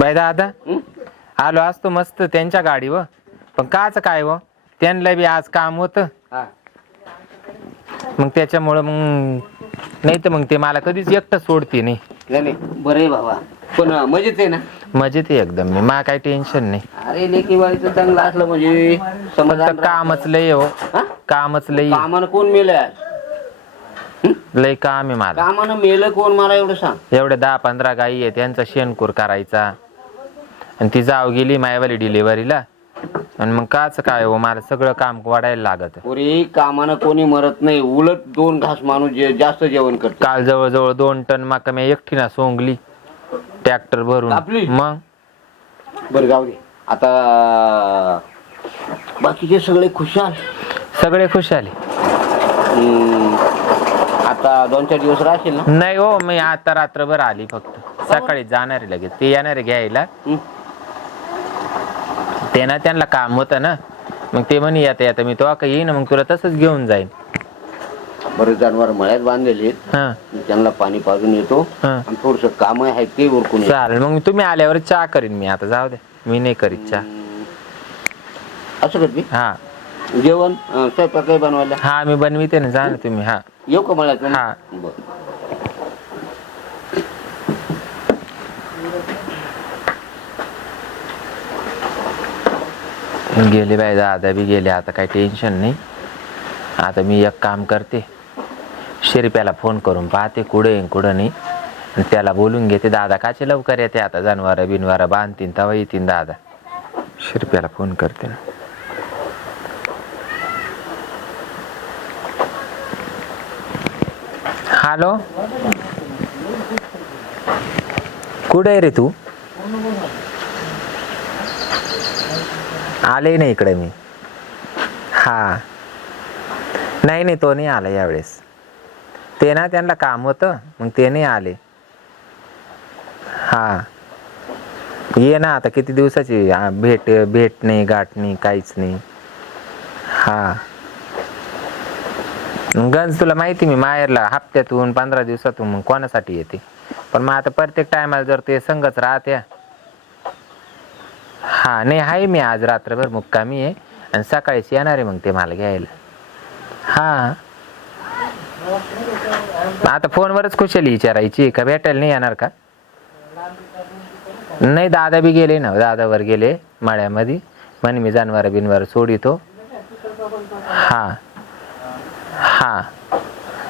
Bye दादा? आलो असतो मस्त त्यांच्या गाडीवर पण काच काय व? त्यांना बी आज काम होतं. हा. मग त्याच्यामुळं मग नाही तर मग ते मला कधीच एकटं सोडते नाही. नाही नाही बरं आहे बाबा पण अं, मजेत आहे ना? मजेत आहे एकदम. मी मला काही टेन्शन नाही. अरे लेखी वाळीचं चांगलं असलं म्हणजे समाधान फक्त कामच लय हो. हा? कामच लय कामानं कोण मेलं आज लय काम आहे मला. कामानं मेलं कोण? मला एवढं सांग. एवढे दहा पंधरा गायी आहे त्यांचा शेणकूर करायचा. आणि ती जाव गेली मायावाली डिलिव्हरीला. आणि मग काच काय हो मला सगळं काम वाढायला लागत. पुरी कामानं कोणी मरत नाही उलट दोन घास माणूस जे- जास्त जेवण करतो काल जवळजवळ दोन टन मका मी एकटीना सोंगली ट्रॅक्टर कापली? भरून मग? बरं जाऊ दे. आता बाकीचे सगळे खुशाल? सगळे खुश आले हम्म, आता दोन चार दिवस राहशील ना? नाही हो मी आता रात्रभर आली फक्त. सकाळी जाणार आहे लगेच. ते येणार आहे घ्यायला? ते ना त्यांना काम होतं ना. मग ते म्हणे येता येता मी तो का येईन मग तुला तसंच घेऊन जाईन. बरेच जनावर मळ्यात बांधलेले आहेत. हा. त्यांना पाणी पाजून येतो. हा. आणि थोडस काम आहे ते उरकून येतो. चालेल मग तुम्ही आल्यावर चहा करीन मी. आता जाऊ दे मी नाही करीत चहा. असं करते? हा. जेवण अं, स्वयंपाक काही बनवायला? हा मी बनविते ना जा ना तुम्ही हा. येऊ का मळ्यात हा. बरं. गेले बाय दादा बी गेले. आता काही टेन्शन नाही. आता मी एक काम करते. शिरप्याला फोन करून पाहते कुठे येईन कुठं नाही. आणि त्याला बोलून घेते दादा काचे लवकर येते आता? जनावर बिनवारं बांधतीन तवा येतील दादा. शिरप्याला फोन करते ना. हॅलो कुठे आहे रे तू? आले नाही इकडे मी. हा. नाही नाही तो नाही आला यावेळेस. ते ना त्यांना काम होतं मग ते नाही आले. हा. ये ना आता किती दिवसाची भेट भेट नाही गाठ नाही काहीच नाही. हा. गंज तुला माहिती मी माहेरला हप्त्यातून पंधरा दिवसातून मग कोणासाठी येते? पण मग आता प्रत्येक टायमाला जर ते संगच राहत्या हा नाही आहे मी आज रात्रभर मुक्कामी आहे आणि सकाळीच येणार आहे मग ते मला घ्यायला. हा. आता फोनवरच कुशली विचारायची का? भेटायला नाही येणार का? नाही दादा बी गेले ना दादावर गेले माळ्यामध्ये. म्हणे मी जानवर बिनवर सोडितो. हा. हा.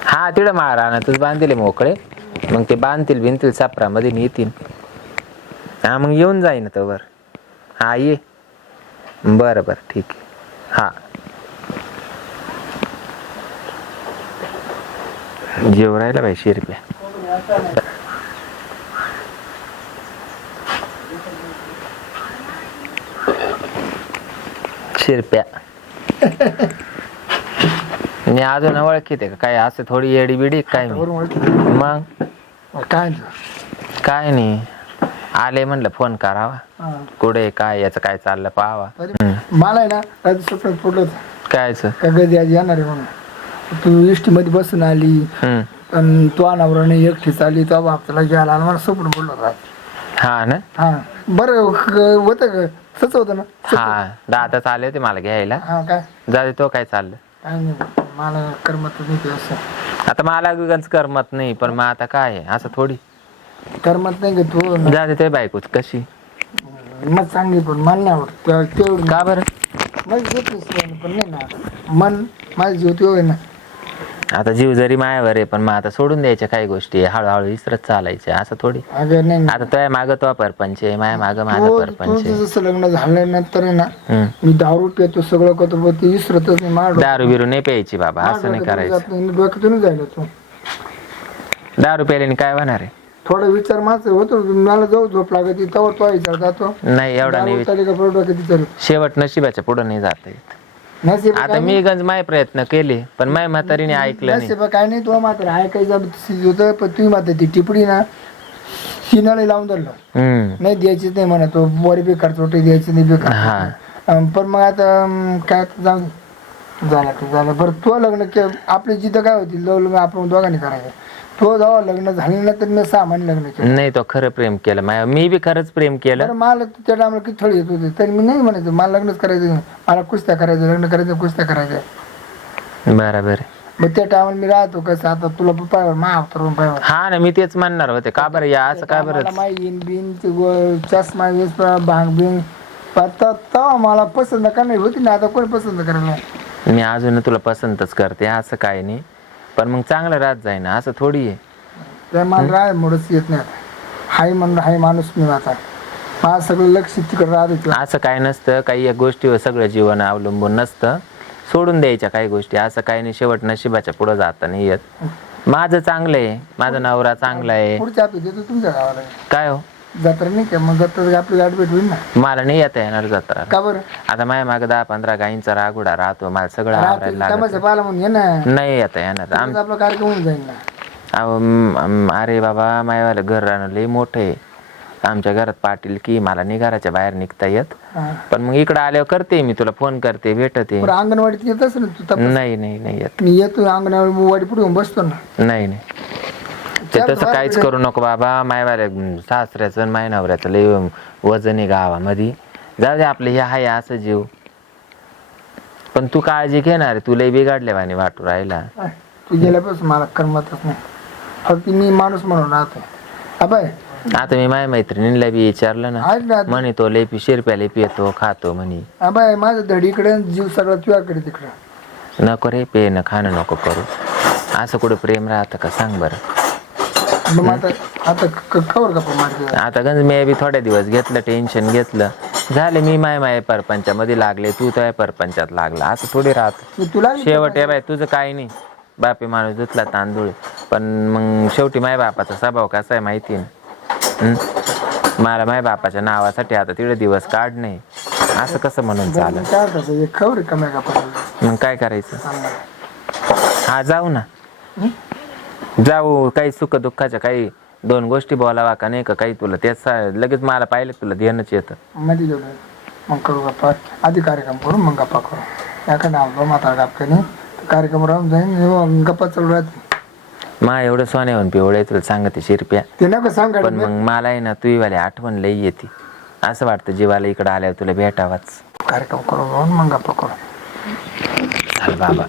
हा तिकडं माळ राहणार बांधले मोकळे. मग ते बांधतील भिंतील सापरामध्ये मी येतील हा मग येऊन जाईन तोवर. हा ये. बरं बरं ठीक आहे. हा. जेव राहिला बाई शिरप्या. शिरप्या. मी अजून ओळखीत आहे काय असं थोडी येडी बिडी काय. मग? काय काय नाही. आले म्हणलं फोन करावा. हा. कुठे काय याचं काय चाललं पाहावा. अरे, मला आहे ना रात्री स्वप्नात पडलं होतं. कायच का आज येणार आहे म्हणून. तू एसटी मध्ये बसून आली. हम्म. आणि तू अनावराने एकटीच आली तो आपल्याला घ्यायला आला. मला स्वप्न पडलं रात हा ना? हा. बरं क- होतं का? तसं होतं ना? हा. दादाच आले होते मला घ्यायला. हा काय? जाऊ तो काय चाललं? काय नाही मला करमत नाही ते असं. आता मला गंज करमत नाही पण मग आता काय आहे, असं थोडी. करमत नाही का तू? जाते ते बायकोच कशी? मग चांगली पण मला नाही आवडत. तेवढं का बरं? पण नाही ना. मन माझी जीव आहे ना. आता जीव जरी मायावर आहे पण मग आता सोडून द्यायच्या काही गोष्टी हळूहळू विसरत चालायच्या असं थोडी. अगं नाही ना आता तुझ्या माग तो परपंच आहे. माया माग माझा तो- परपंच आहे. जसं लग्न झाल्यानंतर आहे ना हम्म. मी दारू पितो सगळं करतो पण ते विसरतच नाही माड दारू बिरू नाही प्यायची बाबा असं नाही करायचं. डोक्यातून जायला तू दारू प्यायल्याने काय होणार आहे? थोडा विचार माझा होतो मला जाऊ झोप लागत तेव्हा तो विचार जातो. नाही एवढा नाही का विचार शेवट नशिबाच्या पुढे नाही जात येत. नसीब आता मी गंज माय प्रयत्न केले पण माय म्हातारीने ऐकलं नाही. नसीब काय नाही तुला मात्र ऐकायचं होतं पण तुम्ही मात्र ती टिपडी ना शिनाळे लावून धरलं. हम्म. नाही द्यायचीच नाही म्हणा तो बरी बेकार चोटे द्यायची नाही बेकार. अं, पण मग आता अं, काय आता जाऊ दे. झालं झालं. बरं तो लग्न के आपली जिद्द काय होती? लव आपण दोघांनी करायचं. तो जेव्हा लग्न झाले ना तर मी सहा महिने लग्न केलं. नाही तो खरं प्रेम केलं. माझ्या मी बी खरंच प्रेम केलं. तर मला त्या टायमाला किती थोडी येत होते. तरी मी नाही म्हणायचं मला लग्नच करायचं नाही. मला कुस्त्या करायचं लग्न करायचं कुस्त्या करायचं बरोबर मग त्या टायमाला मी राहतो कसं आता तुला पायवर मा अवतरून पायवर हा ना मी तेच म्हणणार होते. का बरं या असं का बरं? मला माई इन बिन ते चष्मा वेस्पा भांग बिंग. आता तेव्हा मला पसंत करणार होती ना आता कोणी पसंत करायला? मी अजून तुला पसंतच करते. असं काय नाही. पण मग चांगलं राहत जाईन असं थोडी आहे. त्या मला राह मोडच येत नाही आता. हाय म्हणून हाय माणूस मी आता. माझं सगळं लक्ष तिकडे राहत होतं असं काय नसतं काही एक गोष्टीवर सगळं जीवन अवलंबून नसतं. सोडून द्यायच्या काही गोष्टी असं काही नाही शेवट नशिबाच्या पुढं जाता नाही येत. माझं चांगलं आहे माझा नवरा चांगला आहे. पुढच्या हप्त्यात येतो तुमच्या गावाला. काय हो? जत्रा नाही का? मग जत्रा आपली गाठ भेट होईल ना. मला नाही येता येणार जत्रा. का बरं? आता माझ्या मागे दहा पंधरा गाईंचा रागुडा राहतो मला सगळं आवरायला रात्री लागत. तमाशा पाहिला म्हणून ये ना. नाही येता येणार. आम आपला कार्यक्रम होऊन जाईल ना. अहो, म- म- अरे बाबा मायवालं घर राहणं लई मोठं आहे. आमच्या घरात पाटील की मला नाही घराच्या बाहेर निघता येत. हा. पण मग इकडं आल्यावर करते मी तुला फोन करते भेटते. बरं अंगणवाडीत येतच ना तू नाही नाही नाही येत. मी येतो अंगणवाडी वाडी पुढे येऊन बसतो ना. नाही नाही. ते तसं काहीच करू नको बाबा. मायवाल्या सासऱ्याचं आणि माय नवऱ्याचं लई वजन आहे गावामध्ये. जाऊ दे आपलं हे आहे असं जीव. पण तू काळजी घेणार तू लई बिघडले वाणी वाटू राहिला. तू गेल्यापासून मला करमतच नाही. फक्त मी माणूस म्हणून राहतो. आता मी माझ्या मैत्रिणीला बी विचारलं ना म्हणे तो लेपी शिरप्या पितो खातो म्हणे. अबाय माझं धडीकडे जीव सगळा तुझ्याकडे तिकडं. नको रे पे न खाणं नको करू. असं कुठं प्रेम राहतं का? सांग बरं. मग आता आता क- कवर गप्पा मारते. आता गंज मी बी थोड्या दिवस घेतलं टेन्शन घेतलं. झाले मी माय माय परपंचामध्ये लागले तू त्या परपंचात लागला. असं थोडी राहत. मी तुला शेवट आहे बाय तुझं काही नाही. बापी माणूस धुतला तांदूळ. पण मग शेवटी माय बापाचा स्वभाव कसा आहे माहिती आहे ना? हं? मला माय बापाच्या नावासाठी आता तिकडे दिवस काढ नाही असं कसं म्हणून काय हे कमी गप्पा मग काय करायचं? हा जाऊ ना. जाऊ काही सुख दुःखाच्या काही दोन गोष्टी बोलावा का नाही का काही तुला? तेच सा- लगेच मला पाहिलं तुला ध्यानच येतं. मध्ये मग करू गप्पा. आधी कार्यक्रम करू मग गप्पा करू. एखादा आलो माता गप्पा नाही कार्यक्रम राहून जाईन मग गप्पा चालू राहते मा एवढं सोन्याहून पिवळे तुला सांगते शिरप्या. ते नका सांग पण मग मला आहे ना तुझी वाली आठवण लई येते. असं वाटतं जीवाला इकडं आल्यावर तुला भेटावाच. कार्यक्रम करू राहून मग गप्पा करू. चाल बाबा.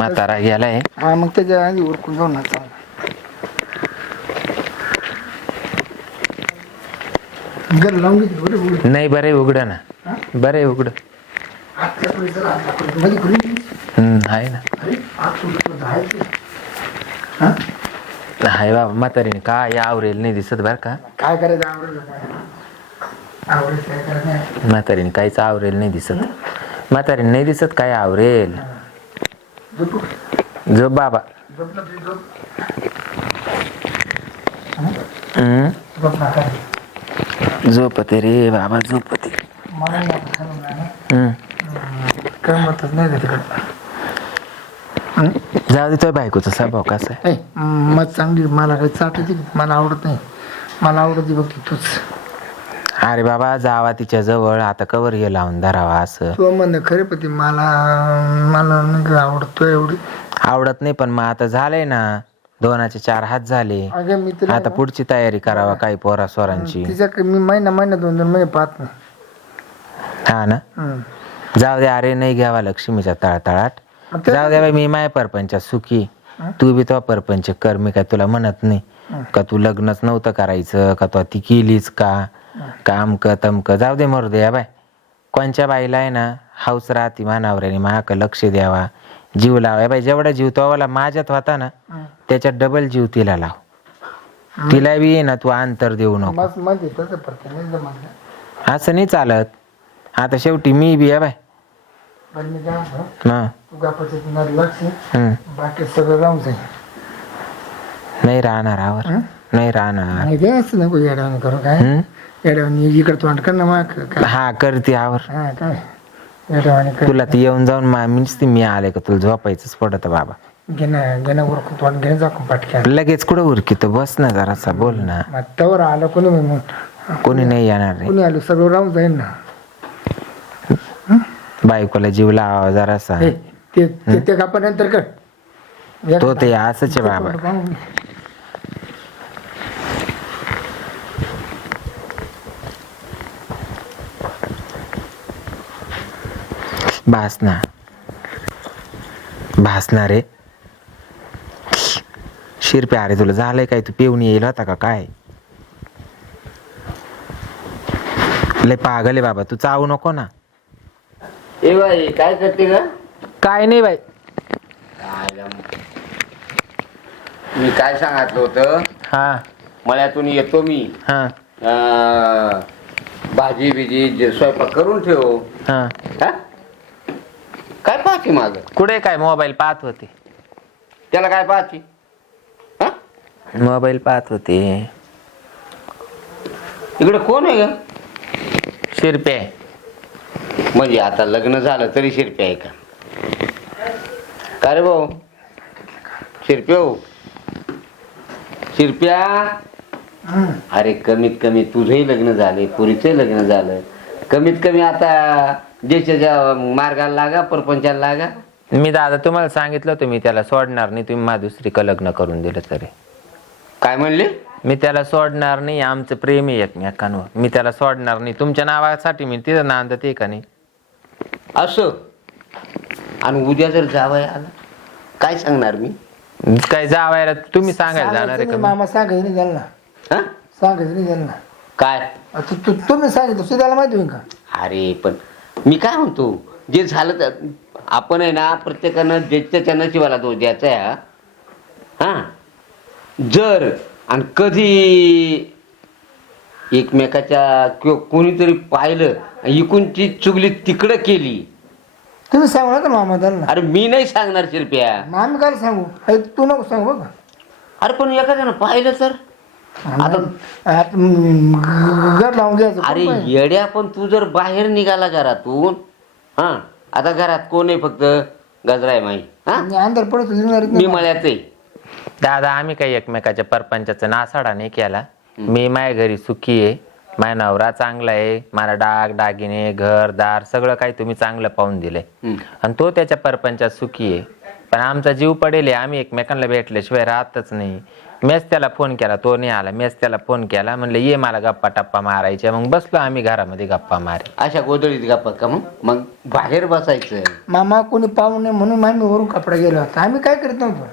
म्हातारा गेलाय. हा मग त्याच्या आधी उरकून जाऊ ना चांगलं घर लावून घेतली बरं उघड. नाही बरे उघड ना. बरे उघड. जरा मध्ये खुली. आहे ना. अरे, आत उघडं आहे. हा? हाय बाबा म्हातारीने. काय आवरेल नाही दिसत बरं का? काय करायचं आवडलं काय? आवडेल काय करायचं? नाही. म्हातारीने काहीच आवरेल नाही दिसत. म्हातारीने नाही दिसत काय आवरेल? झोप बाबा. झोपते रे बाबा झोपते. मला नाही नाही. हम्म. करमतच नाही का तिकडं जाऊ दे तो बायकोचा स्वभाव कसा आहे. मग चांगली मला काही चाटायची मला आवडत नाही. मला आवडत बघ तूच. अरे बाबा जावा तिच्या जवळ आता कवर हे लावून धरावा असं. तू म्हणणं खरे पण ती मला मला नाही आवडतो एवढी. आवडत नाही पण मग आता झालंय ना. दोनाचे चार हात झाले. अगं मी तिला आता पुढची तयारी करावा काही पोरा तिच्या मी महिना महिना दोन दोन महिने पाहत नाही. हा ना? हम्म. जाऊ दे अरे नाही घ्यावा लक्ष्मीच्या तळतळाट मग ते- जाऊ दे बाई मी माय परपंचात सुखी. तू बी तो परपंच कर मी काय तुला म्हणत नाही. का तू लग्नच नव्हतं करायचं का तू ती केलीच का? का अमक तमक जाऊ दे मरू दे या बाय. कोणच्या बाईला आहे ना हाऊस राहती मानावऱ्याने माक लक्ष द्यावा. जीव लावा. बाई जेवढा जीव तोवाला माझ्यात होता ना त्याच्यात डबल जीव तिला लाव. तिला बी आहे ना तू अंतर देऊ नको. मस्त मध्ये तसं पडतं नाही जमत असं नाही चालत. आता शेवटी मी बी आहे बाय. पण मी काय म्हणतो, हं, तू गापाच्या नारी लक्ष. बाकी सगळं राहून जाईल. नाही राहणार आवर. नाही राहणार. नाही ते असं नको येड्यावानी करू काय? येड्यावानी इकडे तोंड कर ना मग. काय हा करते आवर. हा काय? येड्यावानी कर. तुला ती येऊन जाऊन मा- मीच ती मी आले का तुला झोपायचंच पडत बाबा. घेणं घेणं उरकून तोंड घेणं जाकून पाटक्या लगेच कुठं उरकितो? बस ना जरासा बोल ना. मग तवर आलं कोणी मग मग कोणी नाही येणार रे. कोणी आलं सगळं राहून जाईल ना. बायकोला जीव लावा जरासा. हे, ते ते- ते कापा नंतर कर. तो ते असंच आहे बाबा. पाहून घे. भासना. भासणार रे. शिरपे अरे तुला झालंय काय? तू पिऊन येईल होता का काय? लय पागल आहे बाबा तू चावू नको ना. ए बाई काय करते का काय नाही बाई. मी काय सांगितलं होतं? हा. मळ्यातून येतो मी. हा. अं, भाजी बिजी जे स्वयंपाक करून ठेव. हा. हा? काय पाहते माझ कुठे काय मोबाईल पाहत होते? त्याला काय पाहते हा? मोबाईल पाहत होते. इकडे कोण आहे ग? शिरपे म्हणजे आता लग्न झालं तरी शिरप्या आहे का? का रे भाऊ? शिरप्या हो. शिरप्या. अरे कमीत कमी तुझंही लग्न झाले पुरीचंही लग्न झालं. कमीत कमी आता देशाच्या मार्गाला लागा परपंचाला लागा. मी दादा तुम्हाला सांगितलं होतं मी त्याला सोडणार नाही. तुम्ही माझ्या दुसरी का लग्न करून दिलं तरी. काय म्हणले? मी त्याला सोडणार नाही आमचं प्रेम आहे एकमेकांवर. मी त्याला सोडणार नाही. तुमच्या नावासाठी मी तिथं नांदते का नाही? असं? आणि उद्या जर जावं आला काय सांगणार मी? काय जावायला तुम्ही सांगायला जाणार आहे सांगायचं का मी? मामा सांगायचं नाही हा? सांगायचं नाही त्यांना. काय? आता तू तुम्ही सांगितलं सुद्धा माहिती होईल का? अरे पण मी काय म्हणतो? जे झालं तर आपण आहे ना प्रत्येकानं ज्याच्या नशिबाला दोष द्यायचा आहे हा. हा. जर आणि कधी एकमेकाच्या किंवा कोणीतरी पाहिलं इकूनची चुगली तिकडं केली. तुम्ही सांगू नका मामा त्यांना. अरे मी नाही सांगणार शिल्प्या मग आम्ही काय सांगू? अरे तू नको सांगू बघ. अरे पण एखाद्यानं पाहिलं तर? आता आता मग घर लावून घ्यायचं अरे पाहिजे? येड्या पण तू जर बाहेर निघाला घरातून हा आता घरात कोण आहे फक्त? गजरा आहे माई हा? आणि अंधार पडत निघणार मी मळ्यात आहे. दादा आम्ही काही एकमेकाच्या परपंचाचा नासाडा नाही केला. मी माझ्या घरी सुखी आहे. माझा नवरा चांगला आहे. मला डाग दागिने घर दार सगळं काही तुम्ही चांगलं पाहून दिलंय. हम्म. आणि तो त्याच्या परपंचात सुखी आहे. पण आमचा जीव पडेल आहे, आम्ही एकमेकांना भेटल्याशिवाय राहतच नाही. मेच त्याला फोन केला तो नाही आला. मेच त्याला फोन केला म्हणलं ये मला गप्पा टप्पा मारायच्या मग बसलो आम्ही घरामध्ये गप्पा मारे. अशा गोदडीत गप्पा का मग? मग बाहेर बसायचं. मामा कोणी पाहू नये म्हणून आम्ही वरून कपडा गेलो होता. आम्ही काय करत नव्हतो?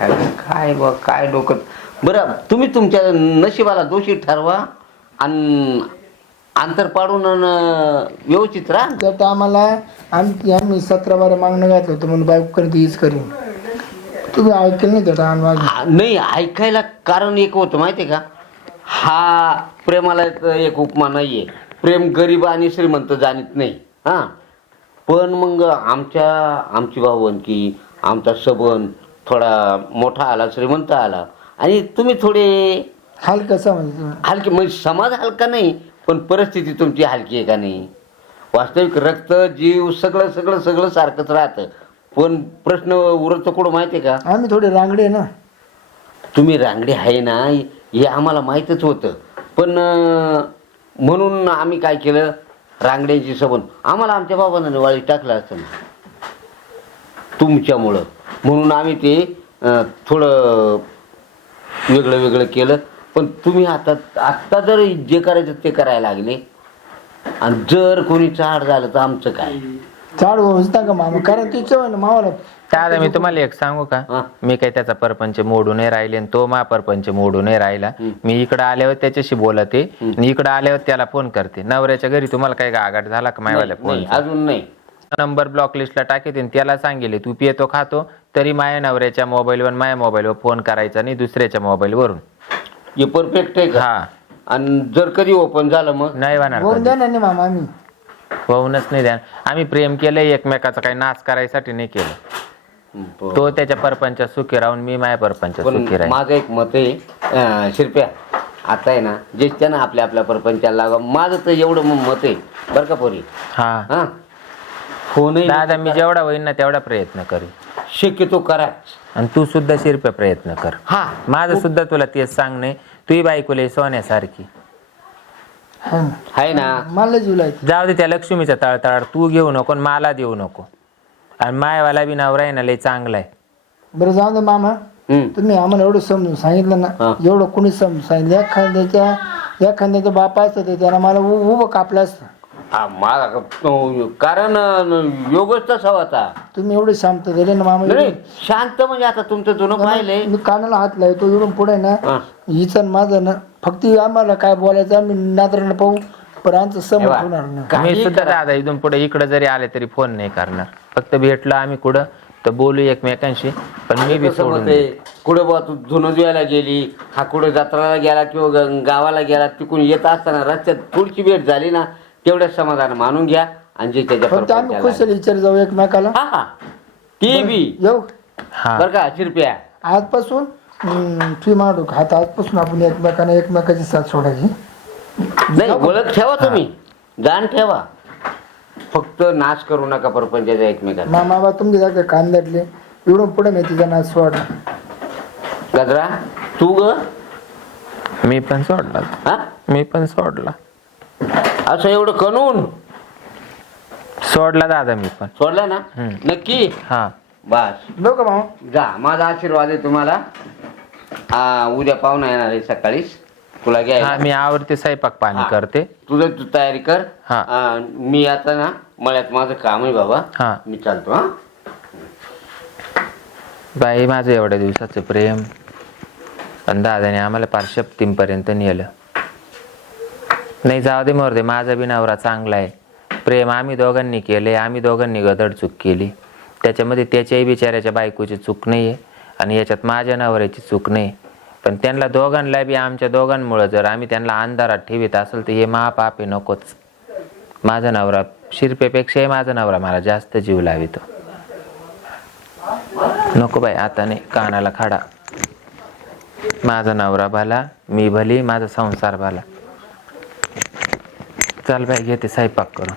अरे काय बा काय डोकं. बरं तुम्ही तुमच्या नशिबाला दोषी ठरवा आणि अंतर पाडून अन व्यवस्थित राहा. त्या टायमाला आम्ही आम्ही सतरा बारा मागणं घातलं होतं म्हणून बायको करीत हीच करीन. तुम्ही ऐकलं नाही त्या टायमाला हा, नाही ऐकायला कारण एक होतं माहितीये का? हा प्रेमाला एक- एक उपमा नाहीये. प्रेम गरीब आणि श्रीमंत जाणीत नाही हा? पण मग आमच्या आमची भावंकी आमचा सबन थोडा मोठा आला श्रीमंत आला आणि तुम्ही थोडे हलकं समज हलके म्हणजे समाज हलका नाही पण परिस्थिती तुमची हलकी आहे का नाही? वास्तविक रक्त जीव सगळं सगळं सगळं सारखंच राहतं. पण प्रश्न उरतो कुठं माहिती आहे का? आम्ही थोडे रांगडे ना. तुम्ही रांगडे आहे ना हे आम्हाला माहीतच होतं. पण अं, म्हणून आम्ही काय केलं? रांगड्यांची सबन. आम्हाला आमच्या बाबांना वाळी टाकलं असतं तुमच्यामुळं. म्हणून आम्ही ते अं, थोडं वेगळं वेगळं केलं. पण तुम्ही आता आत्ता जर जे करायचं ते करायला लागले. आणि जर कोणी चाड झालं तर आमचं काय? चाड होता का मामा? कारण तिचं आहे ना मामाला दादा मी तुम्हाला एक सांगू का. मी काही त्याचा परपंच मोडू नाही राहिले आणि तो मा परपंच मोडू नाही राहिला. मी इकडे आल्यावर त्याच्याशी बोलते आणि इकडे आल्यावर त्याला फोन करते. नवऱ्याच्या घरी तुम्हाला काही गागाट झाला का? मायवाल्या नाही फोन अजून नाही. नंबर ब्लॉक लिस्टला टाकेते आणि त्याला सांगेल तू पितो खातो. तरी माझ्या नवऱ्याच्या मोबाईलवर माझ्या मोबाईलवर फोन करायचा नाही दुसऱ्याच्या मोबाईलवरून हे परफेक्ट आहे का? हा. आणि जर कधी ओपन झालं मग? नाही होणार होऊन कधी. द्या ना नाही मामा आम्ही. होऊनच नाही द्या. आम्ही प्रेम केलंय एकमेकाचा काही नाश करायसाठी नाही केलं. बरं. तो त्याच्या परपंचात सुखी राहून मी माझ्या परपंचात पण सुखी राहील माझं एक मत आहे अं, शिरप्या आता आहे ना ज्येष्ठ्यानं आपल्या आपल्या परपंचाला लागा माझं तर एवढं म- मत आहे बरं का पोरी? हा. हा? फोनही दादा मी जेवढा होईन ना तेवढा प्रयत्न करेन. शक्यतो कराच. आणि तू सुद्धा शिरपे प्रयत्न कर. हा. माझं सुद्धा तुला तेच सांगणे तुही बायकोले सोन्यासारखी. हा ना. आहे ना. मला लायचं जाऊ दे त्या लक्ष्मीचा तळतळ तू घेऊ नको आणि मला देऊ नको. आणि मायवाला बी नवरा आहे ना लय चांगला आहे. बरं जाऊ दे मामा. हम्म. तुम्ही आम्हाला एवढं समजून सांगितलं ना. हा. एवढं कुणी समजून सांगितलं. एखाद्याच्या एखाद्याचा बाप असतं तर त्याला मला उ- उभं कापलं असतं. आ, मला का- कारण योगच तसा होता तुम्ही एवढे शांत झाले ना मामा नाही शांत म्हणजे आता तुमचं जुनं पाहिलंय मी कानाला हात लावतो इकडून पुढे ना हा. हिचं आणि माझं ना फक्त आम्हाला काय बोलायचं आम्ही नादरानं पाहू पण आमचं समज तेव्हा होणार नाही मी काही सुद्धा करा. दादा इथून पुढे इकडे जरी आले तरी फोन नाही करणार फक्त भेटलो आम्ही कुठं तर बोलू एकमेकांशी पण मी बी कसं सोडून देईन. कुठं बा तू धुणं धुवायला गेली हा कुठं जत्राला गेला किंवा ग- गावाला गेला तिकडून येत असताना रस्त्यात थोडीशी भेट झाली ना तेवढ्याच समाधान मानून घ्या आणि जे त्याच्या फक्त आम्ही प्रपंचाला- खुशाल विचार जाऊ एकमेकाला. हा हा. ते बी. हा. बर का शिरप्या. आजपासून फी माडू हात आजपासून आपण एकमेकांना एकमेकाची साथ सोडायची. नाही ओळख ठेवा तुम्ही. जाण ठेवा. फक्त नाश करू नका प्रपंचाचा एकमेकाचा मा मामा तुमचे जाते कांद्यातले इकडून पुढे मी तिचा नाच सोड गजरा तू ग? मी पण सोडला हा? मी पण सोडला असं एवढं कणून सोडला दादा मी पण. सोडला ना? हम्म. नक्की? हा. बस. बघ का मामा जा माझा आशीर्वाद आहे तुम्हाला. आ, उद्या पाहुणा येणार आहे सकाळीच. तुला हा घ्यायला मी आवडते स्वयंपाक पाणी हा. करते. तुझं तू तयारी कर. हा. आ, मी आता ना मळ्यात माझं काम आहे बाबा. हा. मी चालतो हा. बाई माझं एवढ्या दिवसाचं प्रेम. पण दादाने आम्हाला पार पर्यंत नेलं. नाही जाऊ दे मोर दे. माझा बी नवरा चांगला आहे. प्रेम आम्ही दोघांनी केले आम्ही दोघांनी गदड चूक केली. त्याच्यामध्ये त्याच्याही बिचाऱ्याच्या बायकोची चूक नाही आहे आणि याच्यात माझ्या नवऱ्याची चूक नाही पण त्यांना दोघांना बी आमच्या दोघांमुळं जर आम्ही त्यांना अंधारात ठेवीत असेल तर हे महापापे आहे नकोच. माझा नवरा शिरपेपेक्षाही माझा नवरा मला जास्त जीव लावितो. नको बाई आता नाही. कानाला खाडा. माझा नवरा भला मी भली माझा संसार भला. चल बाई घेते स्वयंपाक करून